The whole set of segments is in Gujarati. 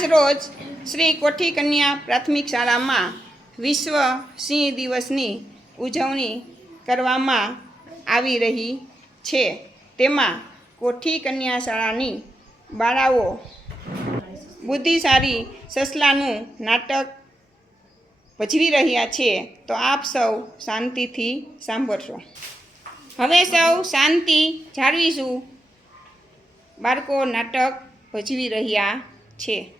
આજ રોજ શ્રી કોઠી કન્યા પ્રાથમિક શાળામાં વિશ્વ સિંહ દિવસની ઉજવણી કરવામાં આવી રહી છે. તેમાં કોઠી કન્યા શાળાની બાળાઓ બુદ્ધિશાળી સસલાનું નાટક ભજવી રહ્યા છે. તો આપ સૌ શાંતિથી સાંભળશો. હવે સૌ શાંતિ જાળવીશું. બાળકો નાટક ભજવી રહ્યા છે.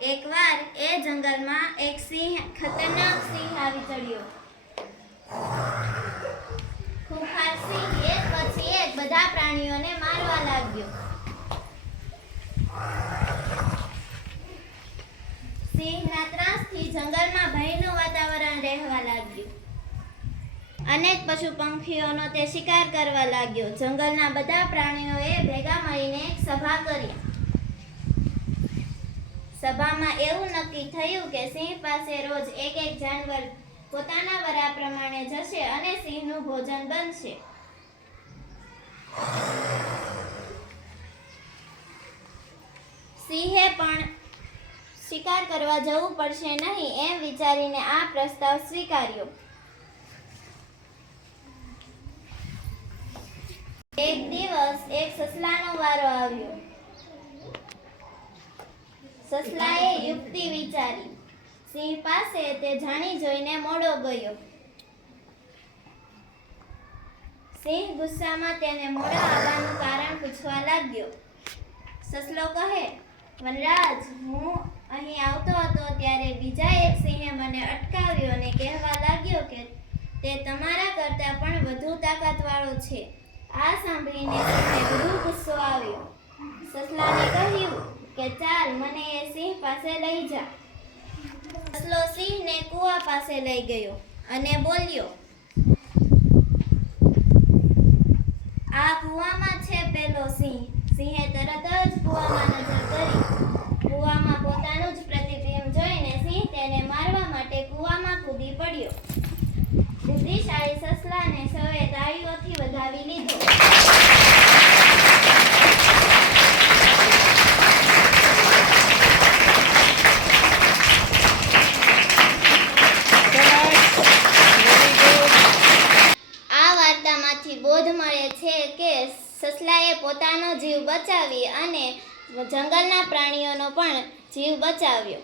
એકવાર એ જંગલમાં એક સિંહ, ખતરનાક સિંહ આવી ચડ્યો. ખુખાર સિંહ એક પછી એક બધા પ્રાણીઓને મારવા લાગ્યો. સિંહના ત્રાસથી જંગલમાં ભયનું વાતાવરણ રહેવા લાગ્યું. અનેક પશુ પંખીઓનો તે શિકાર કરવા લાગ્યો. જંગલના બધા પ્રાણીઓએ ભેગા મળીને એક સભા કરી. સભામાં એવું નક્કી થયું કે સિંહ પાસે રોજ એક એક જાનવર પોતાના વરા પ્રમાણે જશે અને સિંહનું ભોજન બનશે. સિંહે પણ શિકાર કરવા જવું પડશે નહીં એમ વિચારીને આ પ્રસ્તાવ સ્વીકાર્યો. એક દિવસ એક સસલાનો વારો આવ્યો. સસલાએ યુક્તિ વિચારી. સિંહ પાસે તે જાણી જોઈને મોડો ગયો. સિંહ ગુસ્સામાં તેને મોડો આવવાનું કારણ પૂછવા લાગ્યો. સસલો કહે, વનરાજ, હું અહીં આવતો હતો ત્યારે બીજા એક સિંહે મને અટકાવ્યો અને કહેવા લાગ્યો કે તે તમારા કરતાં પણ વધુ તાકાતવાળો છે. આ સાંભળીને તમને વધુ ગુસ્સો આવ્યો. સસલાને કહ્યું કે ચાલ, મને એ સિંહ પાસે લઈ જા. સસલો સિંહને કૂવા પાસે લઈ ગયો અને બોલ્યો, આ કૂવામાં છે પેલો સિંહ. સિંહે તરત જ કૂવામાં નજર કરી. કૂવામાં પોતાનું જ પ્રતિબિંબ જોઈને સિંહ તેને મારવા માટે કૂવામાં કૂદી પડ્યો. બુદ્ધિશાળી સસલાને સૌએ તાળીઓથી વધાવી લીધો આ વાર્તામાંથી બોધ મળે છે કે સસલાએ પોતાનો જીવ બચાવી અને જંગલના પ્રાણીઓનો પણ જીવ બચાવ્યો.